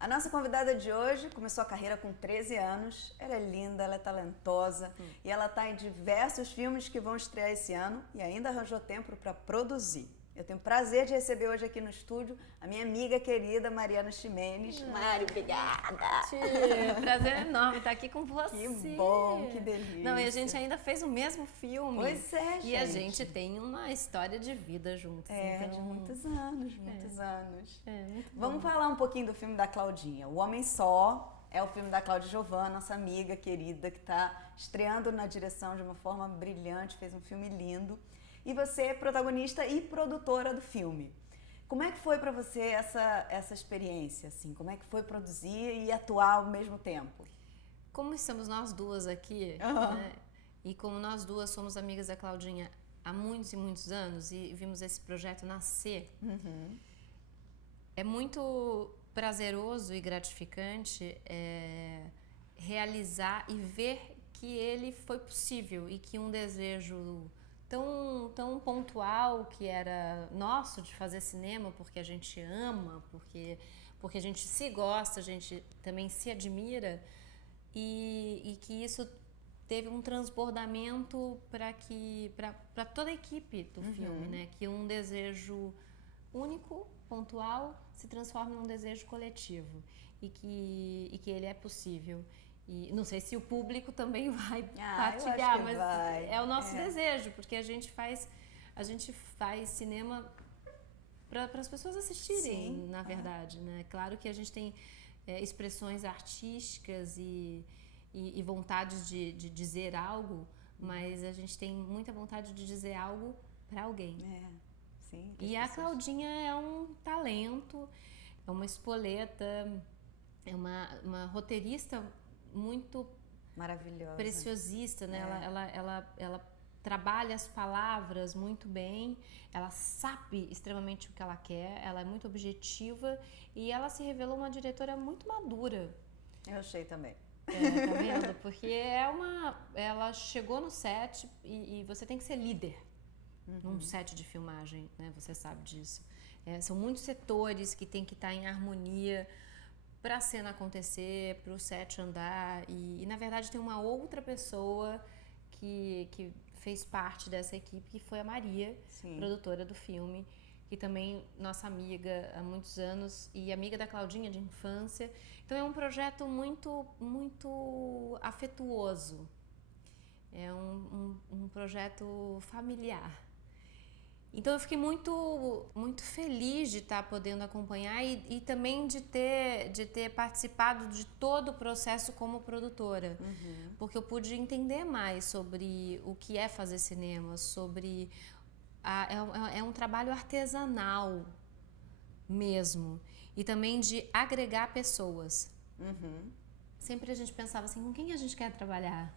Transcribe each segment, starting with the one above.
A nossa convidada de hoje começou a carreira com 13 anos, ela é linda, ela é talentosa e ela está em diversos filmes que vão estrear esse ano e ainda arranjou tempo para produzir. Eu tenho o prazer de receber hoje aqui no estúdio a minha amiga querida Mariana Ximenes. Mari, obrigada! Prazer enorme estar aqui com você. Que bom, que delícia. Não, e a gente ainda fez o mesmo filme. Pois é, gente. E a gente tem uma história de vida juntos. É, então... de muitos anos, muitos anos. Muito Vamos bom. falar um pouquinho do filme da Claudinha. O Homem Só é o filme da Cláudia Jovan, nossa amiga querida, que está estreando na direção de uma forma brilhante, fez um filme lindo. E você é protagonista e produtora do filme. Como é que foi para você essa experiência? Assim? Como é que foi produzir e atuar ao mesmo tempo? Como estamos nós duas aqui, né? E como nós duas somos amigas da Claudinha há muitos e muitos anos e vimos esse projeto nascer, é muito prazeroso e gratificante realizar e ver que ele foi possível e que um desejo tão pontual que era nosso de fazer cinema, porque a gente ama, porque a gente se gosta, a gente também se admira, e que isso teve um transbordamento para toda a equipe do filme, né? Que um desejo único, pontual, se transforma num desejo coletivo e que ele é possível. E não sei se o público também vai partilhar, mas vai. É o nosso desejo, porque a gente faz cinema para as pessoas assistirem. Sim. Na verdade, né? Claro que a gente tem expressões artísticas e vontade de dizer algo, mas a gente tem muita vontade de dizer algo para alguém. Sim. E a Claudinha é um talento, é uma espoleta, é uma roteirista muito maravilhosa, preciosista, né? Ela trabalha as palavras muito bem, ela sabe extremamente o que ela quer, ela é muito objetiva e ela se revelou uma diretora muito madura. Eu achei também. Tá vendo? Porque ela chegou no set e você tem que ser líder num set de filmagem, né? Você sabe disso. São muitos setores que tem que estar em harmonia para a cena acontecer, para o set andar e na verdade tem uma outra pessoa que fez parte dessa equipe, que foi a Maria, Sim. Produtora do filme, que também nossa amiga há muitos anos e amiga da Claudinha de infância. Então é um projeto muito, muito afetuoso, é um projeto familiar. Então eu fiquei muito, muito feliz de estar podendo acompanhar e também de ter participado de todo o processo como produtora, porque eu pude entender mais sobre o que é fazer cinema, sobre é um trabalho artesanal mesmo e também de agregar pessoas. Sempre a gente pensava assim, com quem a gente quer trabalhar?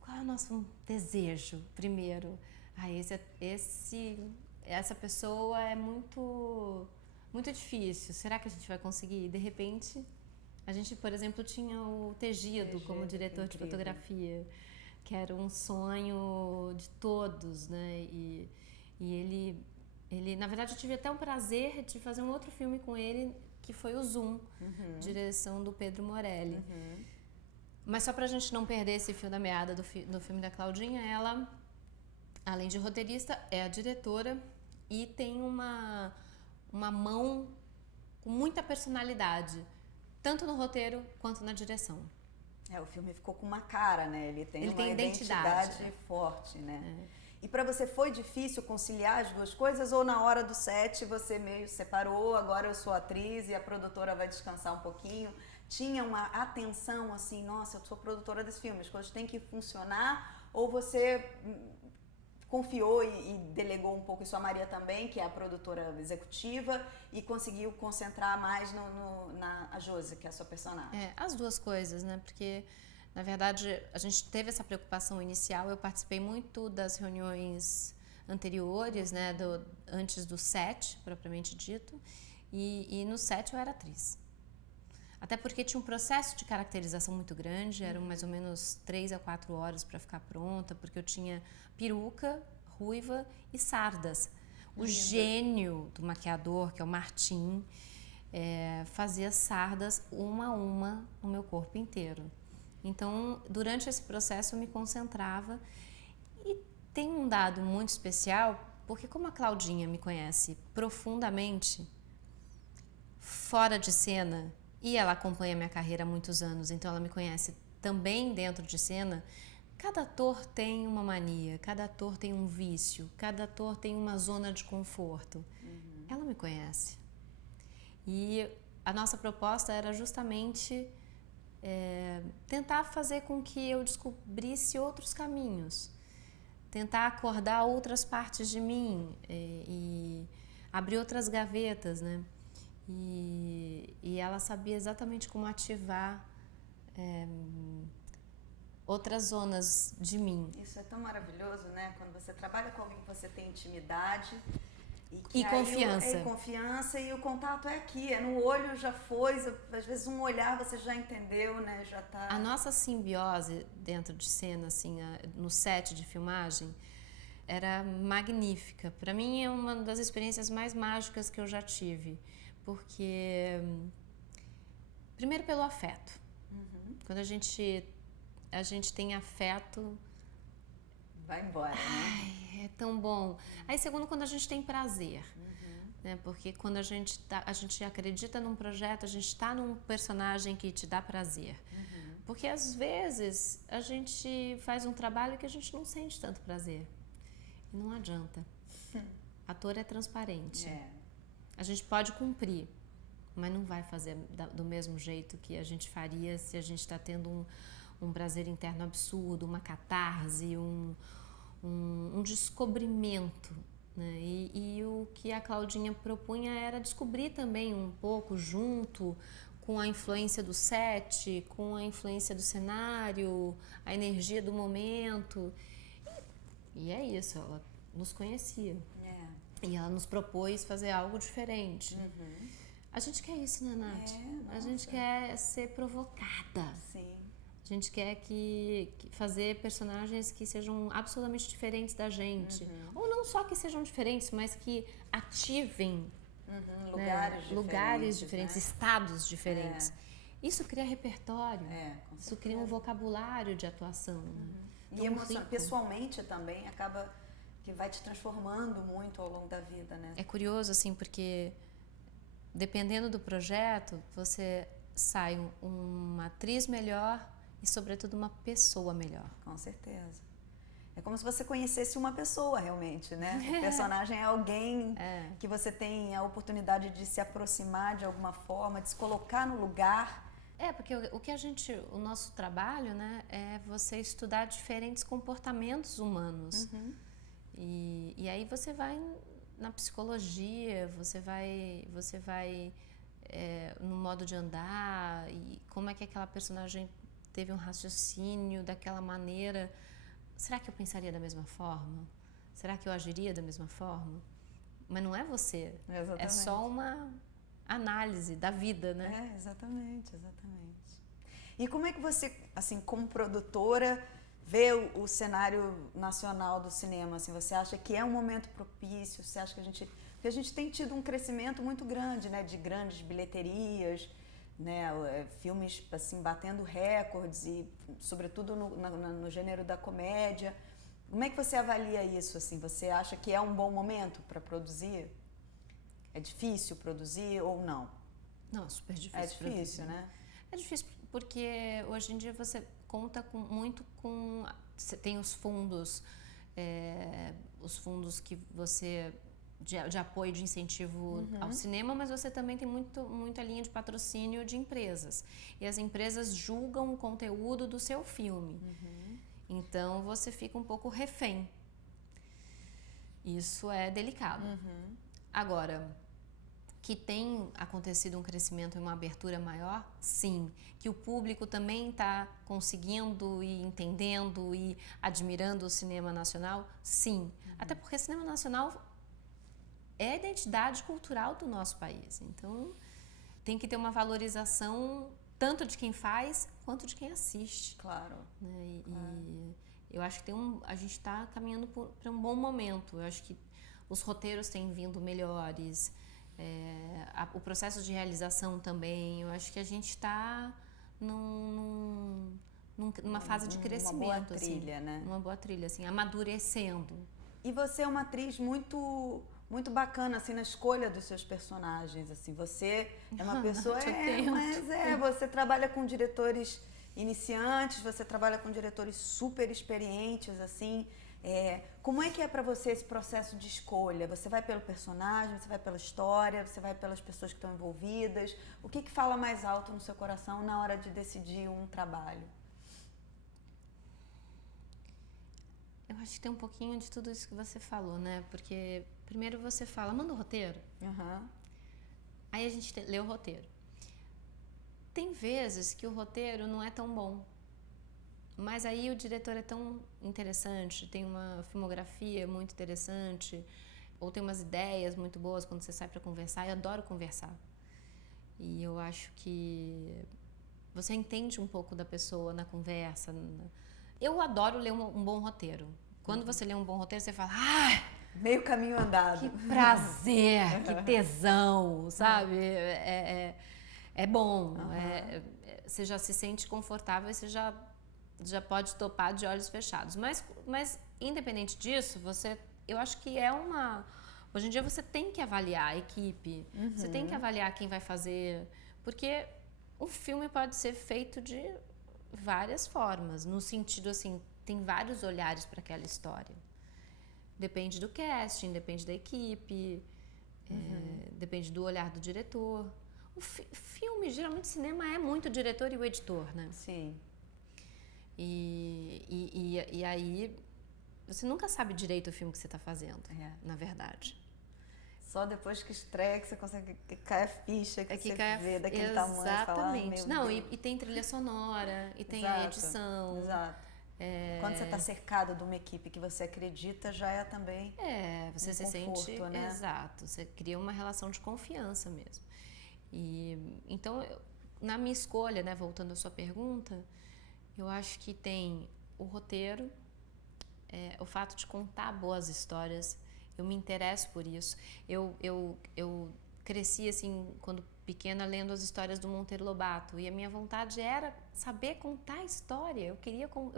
Qual é o nosso desejo primeiro? Essa pessoa é muito, muito difícil. Será que a gente vai conseguir? De repente, a gente, por exemplo, tinha o Tegido como diretor de fotografia, que era um sonho de todos, né? E ele, na verdade, eu tive até o prazer de fazer um outro filme com ele, que foi o Zoom, direção do Pedro Morelli. Mas só pra gente não perder esse fio da meada do filme da Claudinha, ela, além de roteirista, é a diretora e tem uma mão com muita personalidade, tanto no roteiro quanto na direção. O filme ficou com uma cara, né? Ele tem uma identidade forte, né? E para você foi difícil conciliar as duas coisas ou na hora do set você meio separou, agora eu sou atriz e a produtora vai descansar um pouquinho? Tinha uma atenção assim, nossa, eu sou produtora desse filme, as coisas têm que funcionar, ou você confiou e delegou um pouco isso a Maria também, que é a produtora executiva, e conseguiu concentrar mais na Josi, que é a sua personagem? As duas coisas, né? Porque, na verdade, a gente teve essa preocupação inicial, eu participei muito das reuniões anteriores, né? Antes do set, propriamente dito, e no set eu era atriz. Até porque tinha um processo de caracterização muito grande, eram mais ou menos 3 a 4 horas para ficar pronta, porque eu tinha peruca, ruiva e sardas. O gênio do maquiador, que é o Martim, fazia sardas uma a uma no meu corpo inteiro. Então, durante esse processo eu me concentrava. E tem um dado muito especial, porque como a Claudinha me conhece profundamente, fora de cena, e ela acompanha minha carreira há muitos anos, então ela me conhece também dentro de cena, cada ator tem uma mania, cada ator tem um vício, cada ator tem uma zona de conforto. Ela me conhece. E a nossa proposta era justamente tentar fazer com que eu descobrisse outros caminhos, tentar acordar outras partes de mim e abrir outras gavetas, né? E ela sabia exatamente como ativar outras zonas de mim. Isso é tão maravilhoso, né? Quando você trabalha com alguém que você tem intimidade e confiança. Confiança, e o contato é aqui, é no olho, já foi, às vezes um olhar você já entendeu, né? Já tá... A nossa simbiose dentro de cena, assim, no set de filmagem, era magnífica. Para mim é uma das experiências mais mágicas que eu já tive, porque primeiro pelo afeto. Quando a gente tem afeto, vai embora, né? Ai, é tão bom. Aí segundo, quando a gente tem prazer, né? Porque quando a gente acredita num projeto, a gente está num personagem que te dá prazer. Porque às vezes a gente faz um trabalho que a gente não sente tanto prazer. E não adianta. Ator é transparente. A gente pode cumprir, mas não vai fazer do mesmo jeito que a gente faria se a gente está tendo um prazer interno absurdo, uma catarse, um descobrimento, né? E o que a Claudinha propunha era descobrir também um pouco junto com a influência do set, com a influência do cenário, a energia do momento. E é isso, ela nos conhecia. E ela nos propôs fazer algo diferente. A gente quer isso, né, Nath? A gente quer ser provocada. Sim. A gente quer que fazer personagens que sejam absolutamente diferentes da gente. Ou não só que sejam diferentes, mas que ativem lugares diferentes, né? Estados diferentes. Isso cria repertório. Isso cria um vocabulário de atuação. Né? E emoção, pessoalmente também acaba que vai te transformando muito ao longo da vida, né? É curioso, assim, porque dependendo do projeto, você sai uma atriz melhor e, sobretudo, uma pessoa melhor. Com certeza. É como se você conhecesse uma pessoa, realmente, né? O personagem é alguém que você tem a oportunidade de se aproximar de alguma forma, de se colocar no lugar. Porque o nosso trabalho, né, é você estudar diferentes comportamentos humanos. E aí você vai na psicologia, você vai no modo de andar, e como é que aquela personagem teve um raciocínio daquela maneira. Será que eu pensaria da mesma forma? Será que eu agiria da mesma forma? Mas não é você. Exatamente. É só uma análise da vida, né? Exatamente. E como é que você, assim, como produtora, vê o cenário nacional do cinema? Assim, você acha que é um momento propício? Você acha que porque a gente tem tido um crescimento muito grande, né, de grandes bilheterias, né, filmes assim batendo recordes e sobretudo no gênero da comédia. Como é que você avalia isso, assim? Você acha que é um bom momento para produzir? É difícil produzir ou não? Não, é super difícil. É difícil, né? É difícil porque hoje em dia você conta muito com... Você tem os fundos que você... De apoio, de incentivo ao cinema, mas você também tem muita linha de patrocínio de empresas. E as empresas julgam o conteúdo do seu filme. Então, você fica um pouco refém. Isso é delicado. Agora, que tem acontecido um crescimento e uma abertura maior, sim. Que o público também está conseguindo e entendendo e admirando o cinema nacional, sim. Até porque o cinema nacional é a identidade cultural do nosso país. Então, tem que ter uma valorização tanto de quem faz quanto de quem assiste. Claro. Né? Eu acho que a gente está caminhando para um bom momento. Eu acho que os roteiros têm vindo melhores, o processo de realização também. Eu acho que a gente está numa fase de crescimento. Uma boa trilha, assim, né? Uma boa trilha, assim, amadurecendo. E você é uma atriz muito bacana, assim, na escolha dos seus personagens, assim. Você é uma pessoa... você trabalha com diretores iniciantes, você trabalha com diretores super experientes, assim. Como é que é pra você esse processo de escolha? Você vai pelo personagem, você vai pela história, você vai pelas pessoas que estão envolvidas? O que fala mais alto no seu coração na hora de decidir um trabalho? Eu acho que tem um pouquinho de tudo isso que você falou, né? Porque primeiro você fala, manda o roteiro. Uhum. Aí a gente lê o roteiro. Tem vezes que o roteiro não é tão bom. Mas aí o diretor é tão interessante, tem uma filmografia muito interessante, ou tem umas ideias muito boas quando você sai para conversar. Eu adoro conversar. E eu acho que você entende um pouco da pessoa na conversa. Eu adoro ler um bom roteiro. Quando você lê um bom roteiro, você fala, meio caminho andado. Que prazer, que tesão, sabe? É bom. Uhum. Você já se sente confortável e você já pode topar de olhos fechados. Mas independente disso, eu acho que hoje em dia você tem que avaliar a equipe, você tem que avaliar quem vai fazer, porque o filme pode ser feito de várias formas, no sentido assim, tem vários olhares para aquela história. Depende do casting, depende da equipe, depende do olhar do diretor. O filme, geralmente cinema é muito o diretor e o editor, né? Sim. E aí você nunca sabe direito o filme que você está fazendo, na verdade. Só depois que estreia que você consegue cair a ficha, que você vê daquele tamanho. Exatamente. Não, e tem trilha sonora, e tem a edição. Exato. Quando você está cercado de uma equipe que você acredita, já é também você se sente, né? Exato. Você cria uma relação de confiança mesmo. Então, na minha escolha, né, voltando à sua pergunta, eu acho que tem o roteiro, o fato de contar boas histórias. Eu me interesso por isso. Eu cresci, assim, quando pequena, lendo as histórias do Monteiro Lobato. E a minha vontade era saber contar a história. Eu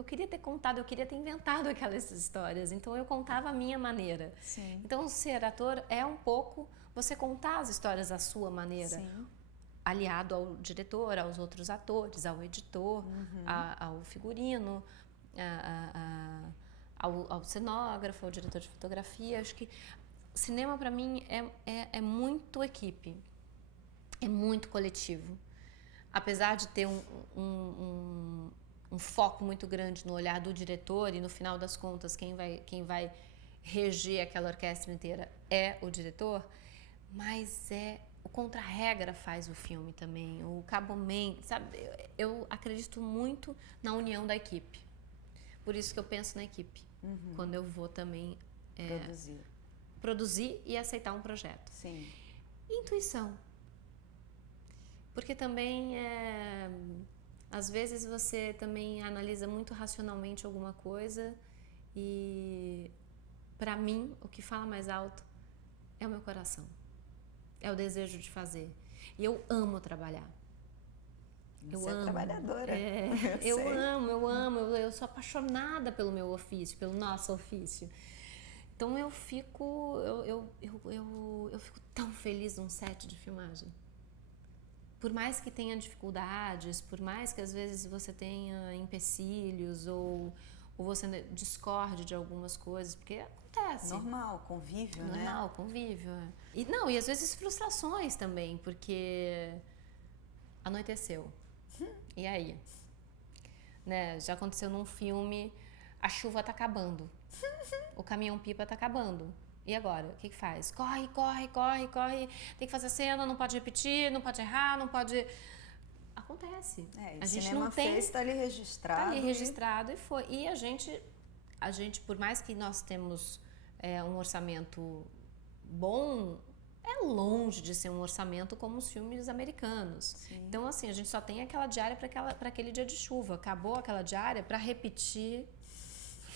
queria ter contado, eu queria ter inventado aquelas histórias. Então, eu contava a minha maneira. Sim. Então, ser ator é um pouco você contar as histórias à sua maneira. Sim. Aliado ao diretor, aos outros atores, ao editor, ao figurino, ao cenógrafo, ao diretor de fotografia. Acho que cinema, para mim, é muito equipe, é muito coletivo. Apesar de ter um foco muito grande no olhar do diretor e, no final das contas, quem vai reger aquela orquestra inteira é o diretor, mas o contra-regra faz o filme também, o cabo-man, sabe? Eu acredito muito na união da equipe. Por isso que eu penso na equipe, quando eu vou também produzir e aceitar um projeto. Sim. Intuição. Porque também, às vezes, você também analisa muito racionalmente alguma coisa e, para mim, o que fala mais alto é o meu coração. É o desejo de fazer. E eu amo trabalhar. Você é trabalhadora. Eu amo. Eu sou apaixonada pelo meu ofício, pelo nosso ofício. Então eu fico tão feliz num set de filmagem. Por mais que tenha dificuldades, por mais que às vezes você tenha empecilhos ou você discorde de algumas coisas, porque acontece. Normal, convívio, né? Normal, convívio. E às vezes frustrações também, porque anoiteceu. E aí? Né? Já aconteceu num filme, a chuva tá acabando. O caminhão-pipa tá acabando. E agora? O que faz? Corre. Tem que fazer a cena, não pode repetir, não pode errar, não pode... Acontece. A gente não tem... Tá ali registrado. Tá ali registrado e foi. E a gente, por mais que nós temos um orçamento bom, é longe de ser um orçamento como os filmes americanos. Sim. Então, assim, a gente só tem aquela diária para aquele dia de chuva. Acabou aquela diária, para repetir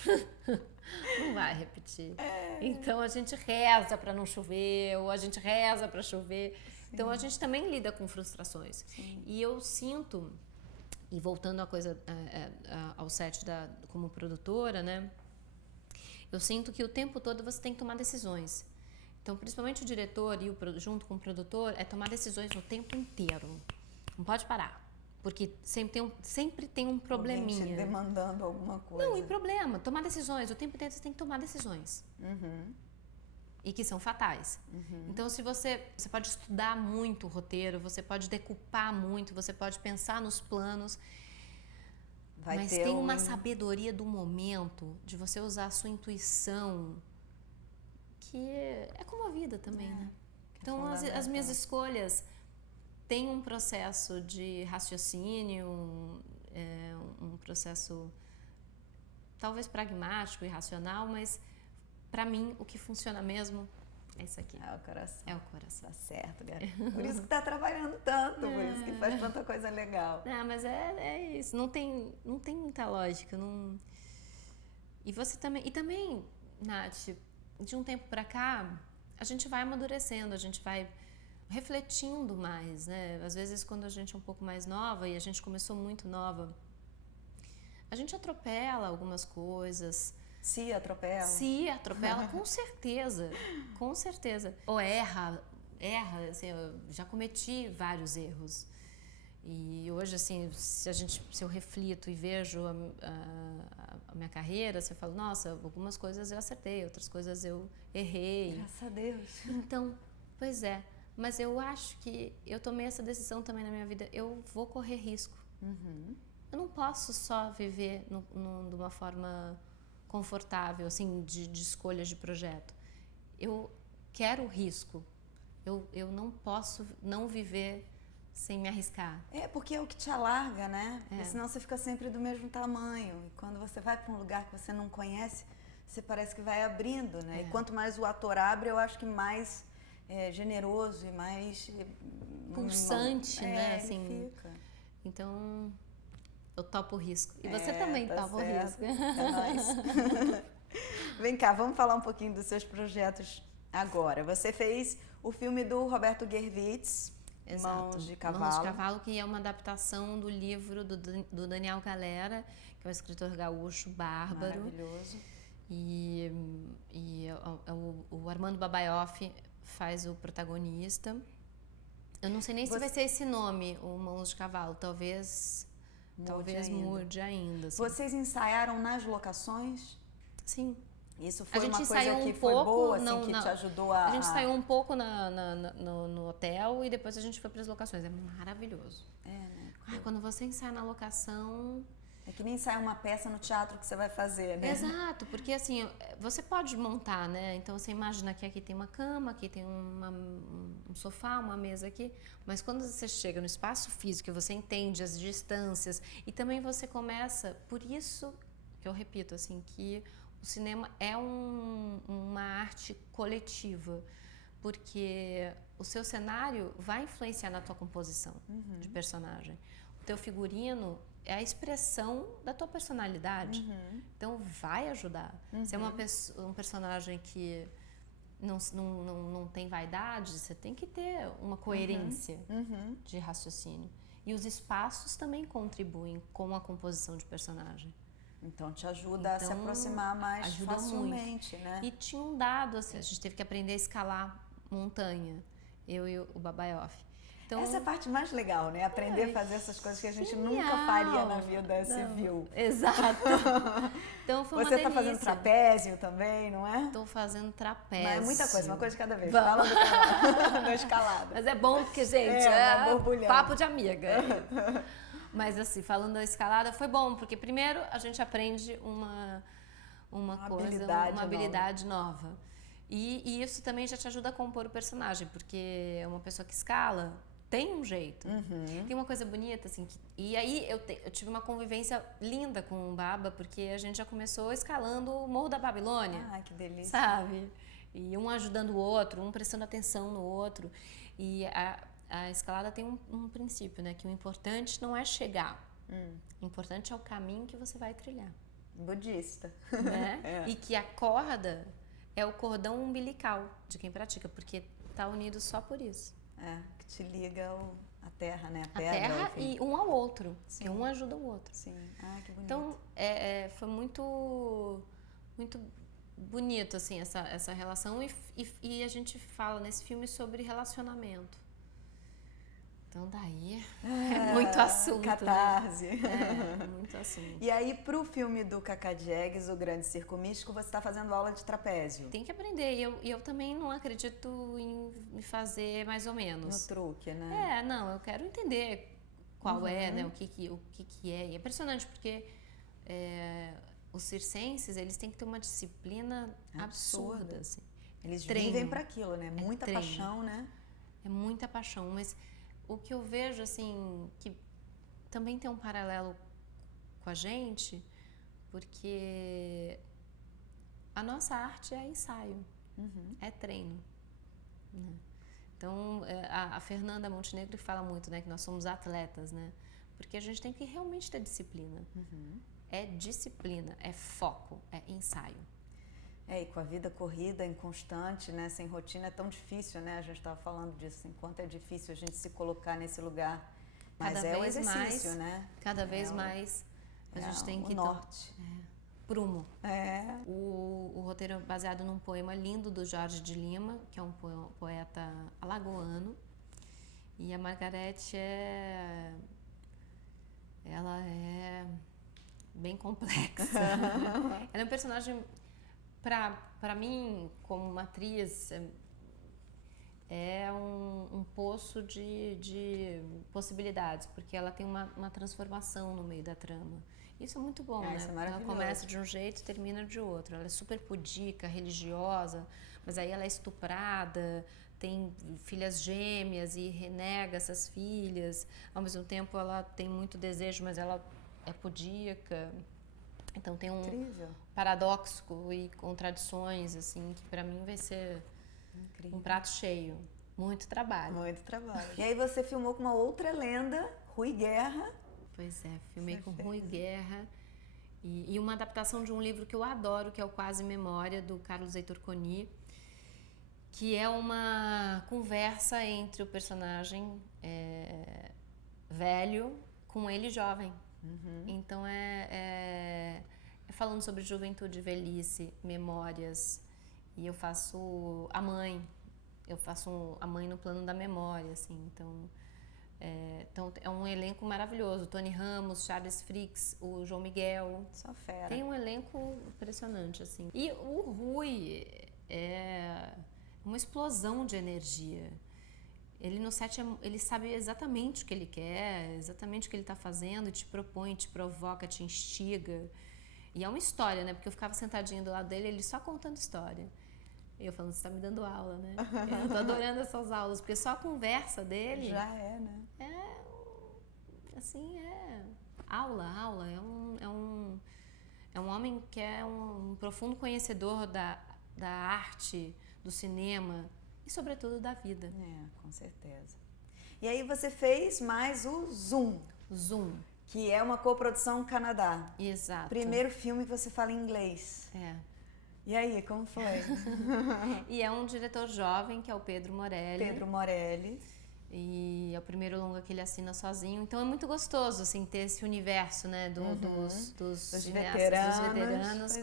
Não vai repetir. Então a gente reza para não chover, ou a gente reza para chover. Sim. Então a gente também lida com frustrações. Sim. E eu sinto, e voltando à coisa, ao set como produtora, né? Eu sinto que o tempo todo você tem que tomar decisões. Então, principalmente o diretor e junto com o produtor, é tomar decisões no tempo inteiro. Não pode parar. Porque sempre tem um probleminha. Alguém te demandando alguma coisa. Não, e problema. Tomar decisões. O tempo inteiro você tem que tomar decisões. Uhum. E que são fatais. Uhum. Então, se você pode estudar muito o roteiro, você pode decupar muito, você pode pensar nos planos. Mas tem uma sabedoria do momento, de você usar a sua intuição, que é como a vida também, né? Então, as minhas escolhas têm um processo de raciocínio, um processo talvez pragmático e racional, mas para mim o que funciona mesmo é isso aqui. É o coração. É o coração. Tá certo, cara. Por isso que tá trabalhando tanto, por isso que faz tanta coisa legal. Não, mas é isso. Não tem muita lógica. Não... E você também... E também, Nath, de um tempo pra cá, a gente vai amadurecendo, a gente vai refletindo mais, né? Às vezes, quando a gente é um pouco mais nova, e a gente começou muito nova, a gente atropela algumas coisas. Se atropela? Se atropela, com certeza. Com certeza. Ou erra, assim, eu já cometi vários erros. E hoje, assim, se eu reflito e vejo a minha carreira, você fala, nossa, algumas coisas eu acertei, outras coisas eu errei. Graças a Deus. Então, pois é. Mas eu acho que eu tomei essa decisão também na minha vida. Eu vou correr risco. Uhum. Eu não posso só viver de uma forma confortável, assim, de escolhas de projeto. Eu quero o risco. Eu não posso não viver sem me arriscar. Porque é o que te alarga, né? Porque senão você fica sempre do mesmo tamanho. E quando você vai para um lugar que você não conhece, você parece que vai abrindo, né? E quanto mais o ator abre, eu acho que mais generoso e mais... pulsante, né? Assim, fica. Então... eu topo o risco. E você também topa o risco. É nóis. Vem cá, vamos falar um pouquinho dos seus projetos agora. Você fez o filme do Roberto Gervitz, Mãos de Cavalo. Mãos de Cavalo, que é uma adaptação do livro do Daniel Galera, que é um escritor gaúcho bárbaro. Maravilhoso. E o Armando Babaioff faz o protagonista. Eu não sei nem se vai ser esse nome, o Mãos de Cavalo. Talvez mude ainda. Assim. Vocês ensaiaram nas locações? Sim. Isso foi uma coisa que foi boa, assim, que te ajudou a... A gente saiu um pouco no hotel e depois a gente foi para as locações. É maravilhoso. Né? Quando você ensaia na locação... É que nem ensaiar uma peça no teatro que você vai fazer, né? Exato, porque assim, você pode montar, né? Então você imagina que aqui tem uma cama, aqui tem um sofá, uma mesa aqui, mas quando você chega no espaço físico, você entende as distâncias e também você começa, por isso que eu repito, assim, que o cinema é uma arte coletiva, porque o seu cenário vai influenciar na tua composição de personagem. O teu figurino é a expressão da tua personalidade. Então, vai ajudar. Se é um personagem que não tem vaidade, você tem que ter uma coerência de raciocínio. E os espaços também contribuem com a composição de personagem. Então, te ajuda a se aproximar mais facilmente, muito. Né? E tinha um dado, assim, a gente teve que aprender a escalar montanha, eu e o Babaioff. Então, essa é a parte mais legal, né? Aprender a fazer essas coisas que a gente nunca faria na vida civil. Exato. Então foi uma delícia. Você está fazendo trapézio também, não é? Estou fazendo trapézio. Mas é muita coisa, uma coisa de cada vez. Vamos. Fala da escalada. Mas é bom porque, gente, papo de amiga. Mas assim, falando da escalada, foi bom, porque primeiro a gente aprende uma habilidade nova. E isso também já te ajuda a compor o personagem, porque é uma pessoa que escala, tem um jeito. Tem uma coisa bonita, assim. E aí eu tive uma convivência linda com o Baba, porque a gente já começou escalando o Morro da Babilônia. Ah, que delícia. Sabe? E um ajudando o outro, um prestando atenção no outro. E a escalada tem um princípio, né? Que o importante não é chegar. O importante é o caminho que você vai trilhar. Budista. né? E que a corda é o cordão umbilical de quem pratica, porque tá unido só por isso. Que te liga a terra, né? A terra e um ao outro, Sim. que um ajuda o outro. Sim. Que bonito. Então, foi muito bonito, assim, essa relação. E a gente fala nesse filme sobre relacionamento. Então, daí é muito assunto. Catarse. Né? Muito assunto. E aí, pro filme do Cacá Diegues, O Grande Circo Místico, você tá fazendo aula de trapézio. Tem que aprender. E eu também não acredito em fazer mais ou menos. No truque, né? Não, eu quero entender qual é, né? O que é. E é impressionante, porque os circenses, eles têm que ter uma disciplina absurda, assim. Eles treino. Vivem para aquilo, né? Muita treino. Paixão, né? É muita paixão, mas o que eu vejo, assim, que também tem um paralelo com a gente, porque a nossa arte é ensaio, é treino, né? Então, a Fernanda Montenegro fala muito, né, que nós somos atletas, né? Porque a gente tem que realmente ter disciplina. É disciplina, é foco, é ensaio. E com a vida corrida, inconstante, né, sem rotina, é tão difícil, né? A gente estava falando disso, enquanto é difícil a gente se colocar nesse lugar. Mas cada é vez o exercício, mais, né? Cada vez mais a gente tem que... O norte. Prumo. O roteiro é baseado num poema lindo do Jorge de Lima, que é um poeta alagoano. E a Margarete ela é bem complexa. Ela é um personagem, pra mim, como uma atriz, é um poço de possibilidades, porque ela tem uma transformação no meio da trama. Isso é muito bom, né? Isso é maravilhoso. Ela começa de um jeito e termina de outro. Ela é super pudica, religiosa, mas aí ela é estuprada, tem filhas gêmeas e renega essas filhas. Ao mesmo tempo, ela tem muito desejo, mas ela é pudica. Então tem um paradoxo e contradições, assim, que pra mim vai ser um prato cheio. Muito trabalho. Muito trabalho. E aí você filmou com uma outra lenda, Rui Guerra. Pois é, filmei com Rui Guerra e uma adaptação de um livro que eu adoro, que é o Quase Memória, do Carlos Heitor Coni, que é uma conversa entre o personagem velho com ele jovem. Então é falando sobre juventude, velhice, memórias, e eu faço a mãe no plano da memória, assim, então é um elenco maravilhoso. Tony Ramos, Charles Fricks, o João Miguel. Só fera. Tem um elenco impressionante, assim. E o Rui é uma explosão de energia. Ele no set, ele sabe exatamente o que ele quer, exatamente o que ele está fazendo, te propõe, te provoca, te instiga. E é uma história, né? Porque eu ficava sentadinha do lado dele, ele só contando história. E eu falando, você tá me dando aula, né? Eu tô adorando essas aulas, porque só a conversa dele... Já né? Aula. É um homem que é um profundo conhecedor da arte, do cinema e, sobretudo, da vida. Com certeza. E aí você fez mais o Zoom. Zoom. Que é uma coprodução Canadá. Exato. Primeiro filme que você fala em inglês. E aí, como foi? E é um diretor jovem, que é o Pedro Morelli. E é o primeiro longa que ele assina sozinho. Então é muito gostoso, assim, ter esse universo, né, dos veteranos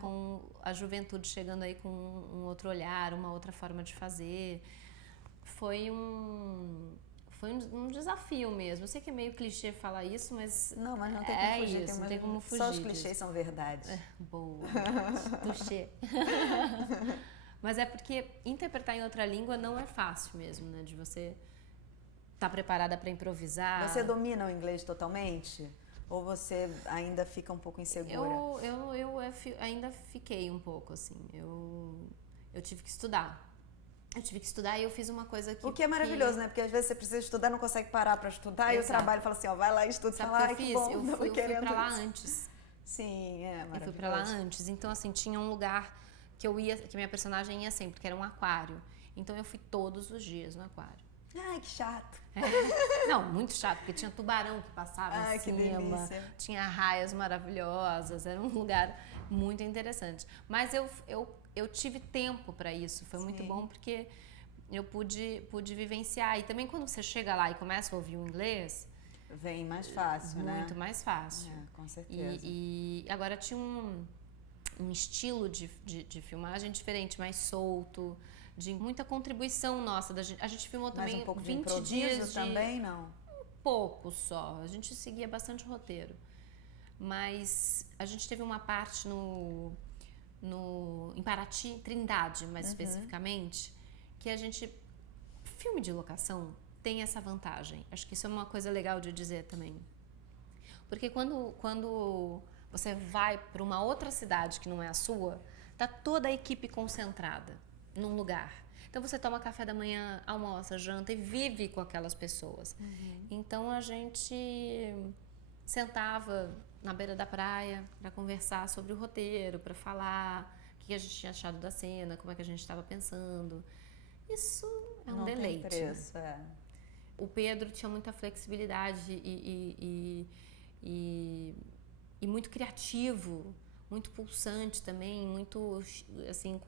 com a juventude chegando aí com um outro olhar, uma outra forma de fazer. Foi um desafio mesmo. Eu sei que é meio clichê falar isso, mas... Não, mas não tem como fugir. Isso, não tem como fugir. Só os clichês são verdade. Boa. Clichê. Mas é porque interpretar em outra língua não é fácil mesmo, né? De você estar preparada para improvisar. Você domina o inglês totalmente? Ou você ainda fica um pouco insegura? Eu ainda fiquei um pouco, assim. Eu tive que estudar. E eu fiz uma coisa que... O que é maravilhoso, né? Porque às vezes você precisa estudar, não consegue parar para estudar. Exato. E o trabalho fala assim, vai lá e estuda. Sabe o que eu fiz? Eu fui pra lá antes. Sim, maravilhoso. Eu fui pra lá antes. Então, assim, tinha um lugar que minha personagem ia sempre, que era um aquário. Então, eu fui todos os dias no aquário. Ai, que chato. Não, muito chato, porque tinha tubarão que passava Ai, em que cima, delícia. tinha raias maravilhosas, era um lugar muito interessante. Mas eu tive tempo para isso, foi muito Sim. bom porque eu pude vivenciar. E também quando você chega lá e começa a ouvir o inglês, Vem mais fácil, né? muito mais fácil. Com certeza. E agora tinha um estilo de filmagem diferente, mais solto, de muita contribuição nossa. A gente filmou também Mais um pouco de 20 improviso dias também, não? pouco só. A gente seguia bastante roteiro. Mas a gente teve uma parte em Paraty, Trindade, mais especificamente, que a gente... Filme de locação tem essa vantagem. Acho que isso é uma coisa legal de dizer também. Porque quando você vai para uma outra cidade que não é a sua, tá toda a equipe concentrada num lugar. Então você toma café da manhã, almoça, janta e vive com aquelas pessoas. Então a gente sentava na beira da praia para conversar sobre o roteiro, para falar o que a gente tinha achado da cena, como é que a gente estava pensando. Isso é um não deleite. Tem preço, é. O Pedro tinha muita flexibilidade e muito criativo, muito pulsante também, muito assim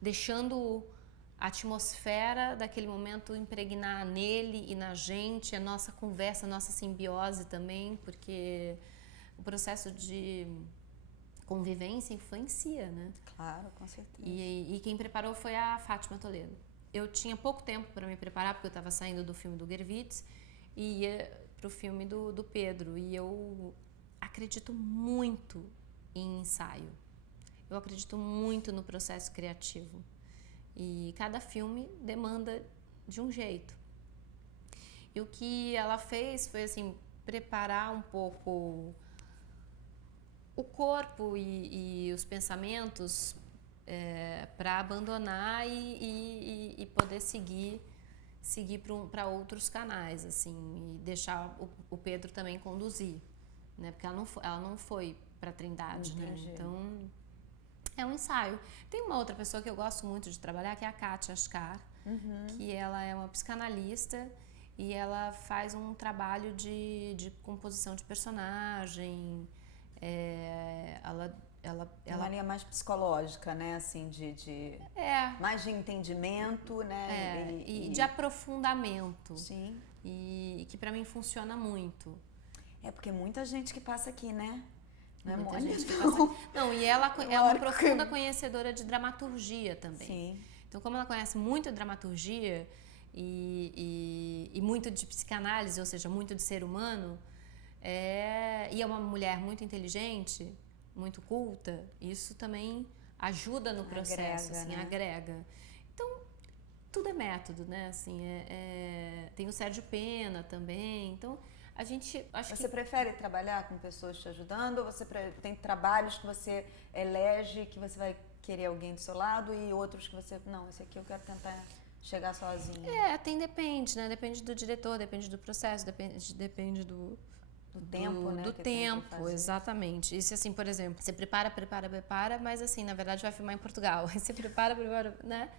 deixando a atmosfera daquele momento impregnar nele e na gente, a nossa conversa, a nossa simbiose também, porque o processo de convivência influencia, né? Claro, com certeza. E quem preparou foi a Fátima Toledo. Eu tinha pouco tempo para me preparar, porque eu estava saindo do filme do Gervitz e ia para o filme do Pedro. E eu acredito muito em ensaio. Eu acredito muito no processo criativo. E cada filme demanda de um jeito. E o que ela fez foi, assim, preparar um pouco o corpo e os pensamentos para abandonar e poder seguir para outros canais, assim, e deixar o Pedro também conduzir, né? Porque ela não foi para Trindade, né? Então é um ensaio. Tem uma outra pessoa que eu gosto muito de trabalhar, que é a Kátia Ascar, que ela é uma psicanalista e ela faz um trabalho de composição de personagem. É uma linha mais psicológica, né? Assim, mais de entendimento, né? E de aprofundamento. Sim. E que pra mim funciona muito. É porque muita gente que passa aqui, né? Não é Muita mole, gente que não. passa... Não, e ela é uma profunda conhecedora de dramaturgia também. Sim. Então, como ela conhece muito dramaturgia e muito de psicanálise, ou seja, muito de ser humano, e é uma mulher muito inteligente, muito culta, isso também ajuda no processo, agrega, assim, né? agrega. Então, tudo é método, né? Assim, tem o Sérgio Pena também. Então, a gente... Você prefere trabalhar com pessoas te ajudando ou você tem trabalhos que você elege, que você vai querer alguém do seu lado e outros que você... Não, esse aqui eu quero tentar chegar sozinha. Depende, né? Depende do diretor, depende do processo, depende do tempo, né? Do tempo, exatamente. E se assim, por exemplo, você prepara, mas assim, na verdade vai filmar em Portugal. Aí você prepara, né?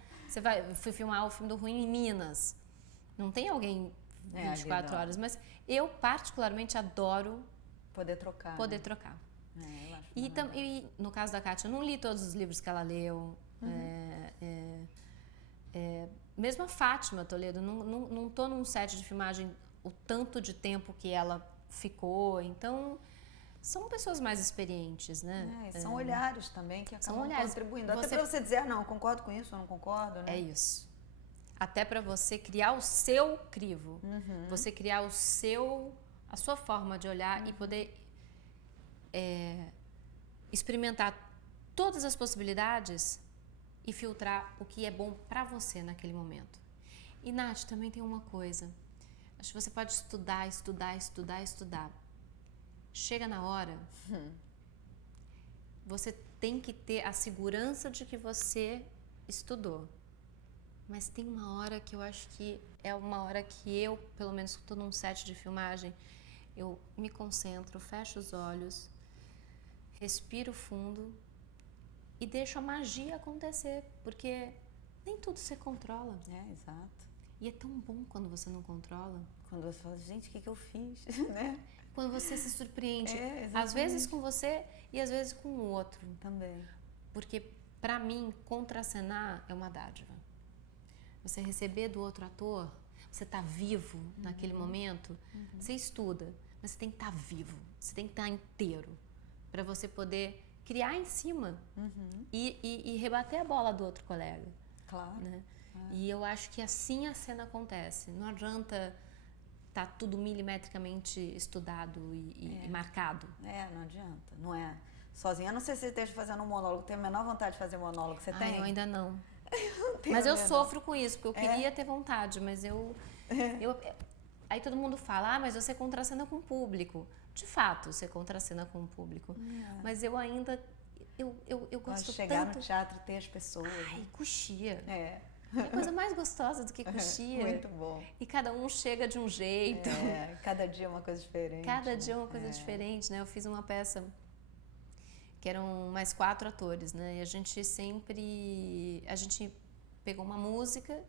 Fui filmar o filme do Ruim em Minas. Não tem alguém 24 horas, mas eu particularmente adoro poder trocar. Eu acho e no caso da Kátia, eu não li todos os livros que ela leu. Mesmo a Fátima Toledo, não tô num set de filmagem o tanto de tempo que ela ficou, então são pessoas mais experientes, né? São olhares também que acabam contribuindo. Até para você dizer, não, concordo com isso, eu não concordo, né? É isso. Até para você criar o seu crivo, você criar a sua forma de olhar e poder experimentar todas as possibilidades e filtrar o que é bom para você naquele momento. E Nath, também tem uma coisa. Acho que você pode estudar. Chega na hora, você tem que ter a segurança de que você estudou. Mas tem uma hora que eu acho que é uma hora que eu, pelo menos estou num set de filmagem, eu me concentro, fecho os olhos, respiro fundo e deixo a magia acontecer, porque nem tudo você controla. Exato. E é tão bom quando você não controla. Quando você fala, gente, o que eu fiz, né? Quando você se surpreende, exatamente. às vezes com você e às vezes com o outro. Também. Porque, pra mim, contracenar é uma dádiva. Você receber do outro ator, você tá vivo naquele momento, você estuda, mas você tem que estar vivo, você tem que estar inteiro para você poder criar em cima e rebater a bola do outro colega. Claro. Né? E eu acho que assim a cena acontece. Não adianta tá tudo milimetricamente estudado e marcado. Não adianta, não é sozinha. Eu não sei se você esteja fazendo um monólogo, tenho a menor vontade de fazer monólogo, você tem? Eu ainda não. Não mas eu sofro com isso, porque eu queria ter vontade, mas eu aí todo mundo fala, mas você contracena com o público. De fato, você contracena com o público. Mas eu ainda, eu gosto chegar tanto... no teatro e ter as pessoas. Coxia. É a coisa mais gostosa do que coxia. Muito bom. E cada um chega de um jeito. Cada dia é uma coisa diferente. Cada dia é uma coisa diferente, né? Eu fiz uma peça que eram mais 4 atores, né? E a gente pegou uma música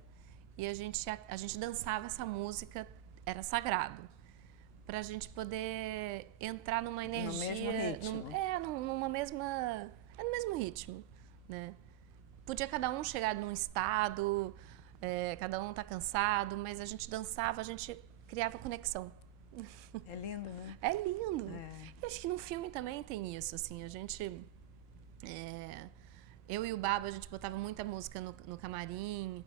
e a gente dançava essa música, era sagrado, pra gente poder entrar numa energia, no mesmo ritmo, né? Podia cada um chegar num estado, cada um tá cansado, mas a gente dançava, a gente criava conexão. É lindo, né? É lindo. Eu acho que no filme também tem isso, assim, a gente... eu e o Baba, a gente botava muita música no camarim,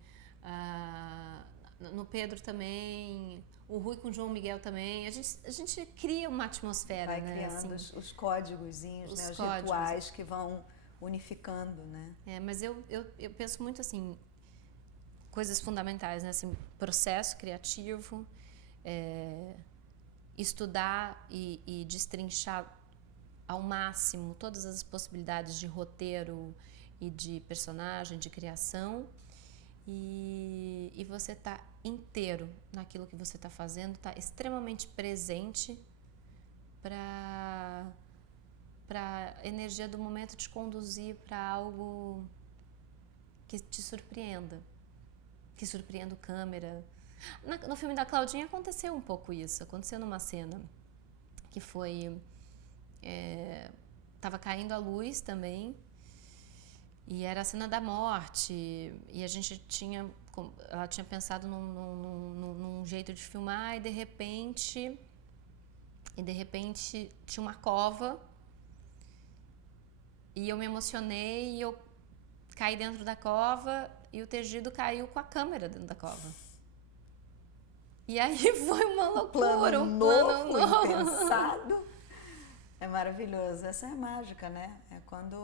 no Pedro também, o Rui com o João Miguel também. A gente cria uma atmosfera, vai né? criando assim, os códigozinhos, os rituais que vão unificando, né? Mas eu penso muito assim, coisas fundamentais, né? Assim, processo criativo, estudar e destrinchar ao máximo todas as possibilidades de roteiro e de personagem, de criação, e você tá inteiro naquilo que você tá fazendo, tá extremamente presente para a energia do momento te conduzir para algo que te surpreenda, que surpreenda a câmera. No filme da Claudinha aconteceu um pouco isso, aconteceu numa cena que foi... tava caindo a luz também, e era a cena da morte, e a gente ela tinha pensado num jeito de filmar, e de repente tinha uma cova, e eu me emocionei e eu caí dentro da cova e o Tegido caiu com a câmera dentro da cova. E aí foi uma loucura, um plano novo. Impensado. É maravilhoso. Essa é a mágica, né? É quando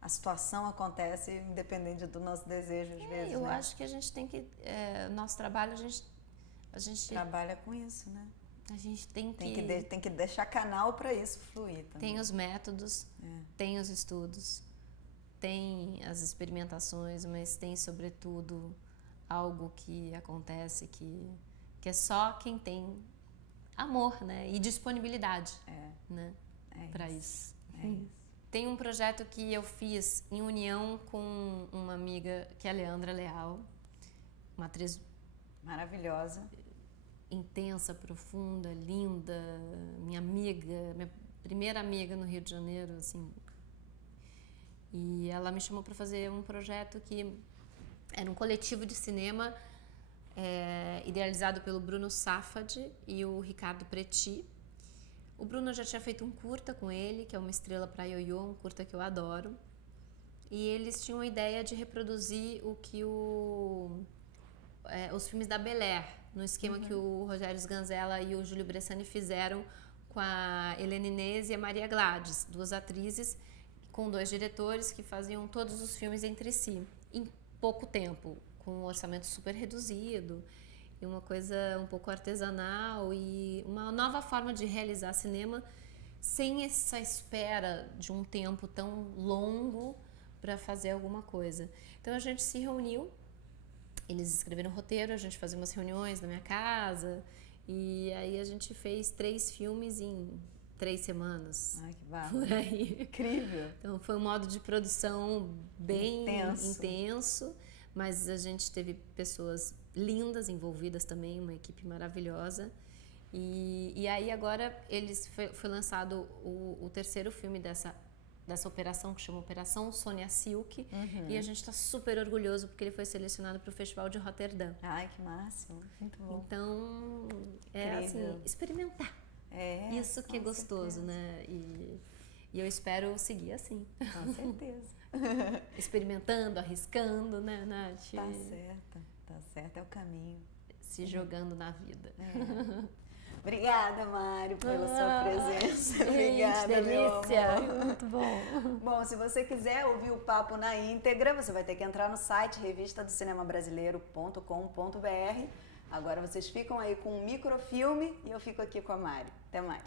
a situação acontece independente do nosso desejo, às vezes. Eu acho que a gente tem que... nosso trabalho, a gente trabalha com isso, né? A gente tem que deixar canal para isso fluir também. Tem os métodos, tem os estudos, tem as experimentações, mas tem, sobretudo, algo que acontece que é só quem tem amor, né? E disponibilidade, né? Para isso. Tem um projeto que eu fiz em união com uma amiga, que é a Leandra Leal, uma atriz maravilhosa, intensa, profunda, linda, minha amiga, minha primeira amiga no Rio de Janeiro, assim. E ela me chamou para fazer um projeto que era um coletivo de cinema idealizado pelo Bruno Safad e o Ricardo Preti. O Bruno já tinha feito um curta com ele, que é Uma Estrela pra Ioiô, um curta que eu adoro. E eles tinham a ideia de reproduzir o que os filmes da Bel Air, no esquema que o Rogério Sganzella e o Júlio Bressani fizeram com a Helena Inês e a Maria Gladys, 2 atrizes com 2 diretores que faziam todos os filmes entre si, em pouco tempo, com um orçamento super reduzido, e uma coisa um pouco artesanal e uma nova forma de realizar cinema sem essa espera de um tempo tão longo para fazer alguma coisa. Então a gente se reuniu, eles escreveram o roteiro, a gente fazia umas reuniões na minha casa, e aí a gente fez 3 filmes em 3 semanas. Ai, que bárbaro. Por aí. Incrível. Então foi um modo de produção bem intenso, mas a gente teve pessoas lindas envolvidas também, uma equipe maravilhosa. E aí agora foi lançado o terceiro filme dessa operação, que chama Operação Sônia Silk. E a gente está super orgulhoso porque ele foi selecionado para o Festival de Roterdã. Ai, que máximo, muito bom. Então, Incrível. assim, experimentar. Isso que é gostoso, certeza. né? E eu espero seguir assim. Com certeza. Experimentando, arriscando, né, Nath? Tá certo, é o caminho. Se jogando na vida. Obrigada, Mário, pela sua presença. Obrigada, delícia. Muito bom. Bom, se você quiser ouvir o papo na íntegra, você vai ter que entrar no site revistadocinembrasileiro.com.br. Agora vocês ficam aí com um microfilme e eu fico aqui com a Mário. Até mais.